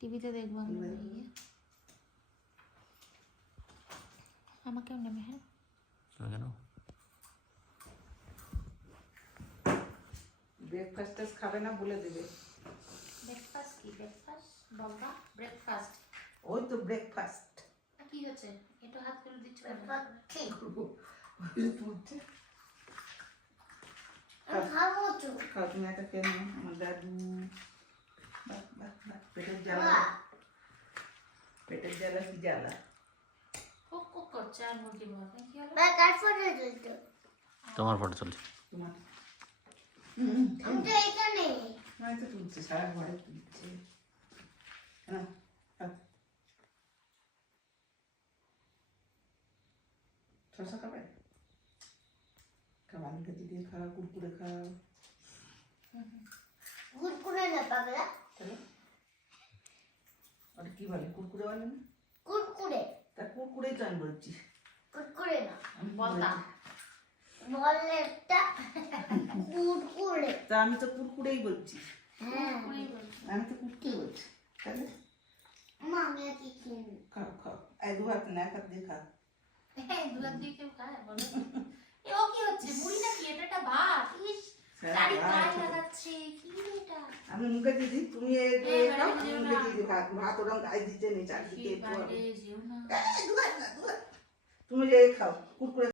টিভিতে দেখবো আমি গিয়ে। আমাকেও নেবে? হ্যাঁ কেন? ব্রেকফাস্ট খাবে না বলে দেবে। ব্রেকফাস্ট কি? ব্রেকফাস্ট বাবা, ব্রেকফাস্ট ওই তো ব্রেকফাস্ট। কি হচ্ছে? একটু হাত করে দিচ্ছ ঠিক করবো তুলছে। খাবো তো। খাও তুমি একটা খেয়ে নাও আমার দাদু। পেটের জ্বালা, পেটের জ্বালা কি জ্বালা। কুক কুক করছে আর মুরগি বাবা কি হলো? কার ফটো তুলছো? তোমার ফটো চলছে। তোমার আমি তো এখানে। হয়তো তুলছে, সারা ঘরে তুলছে। হ্যাঁ শসা খাবে? খাবার খেতে দিয়ে খাও, কুরকুরে খাও। কুরকুরে না পাগলা, তাহলে ওটা কি বলে? কুরকুরে বলে না? কুরকুরে। তা কুরকুরেই তো আমি বলছি। কুরকুরে না, আমি কি বলতাম। বলছি? বললে একটা কুরকুরে। তা আমি তো কুরকুরেই বলছি। হ্যাঁ কুড়ি বলছে। আমি তো কুরকুরে বলছি। তাহলে মা আমি কি কিনি? খাও খাও, এই দু হাত না এক হাত দিয়ে খাও। হ্যাঁ দুধ দিয়ে কেউ খায় বলো? এ ও কি হচ্ছে? মুড়ি নাকি? এটা একটা ভাত। ইস গাড়ি গায়ে লাগাচ্ছে কি রে এটা? আমি মুখে দিদি, তুমি খাও, আমি মুখে দিদি ভাত। ভাত ওরকম গায়ে দিতে নেই চারদিকে। বাইরে যেও না। দু হাত না, দু হাত। তুমি যে খাও কুরকুরে।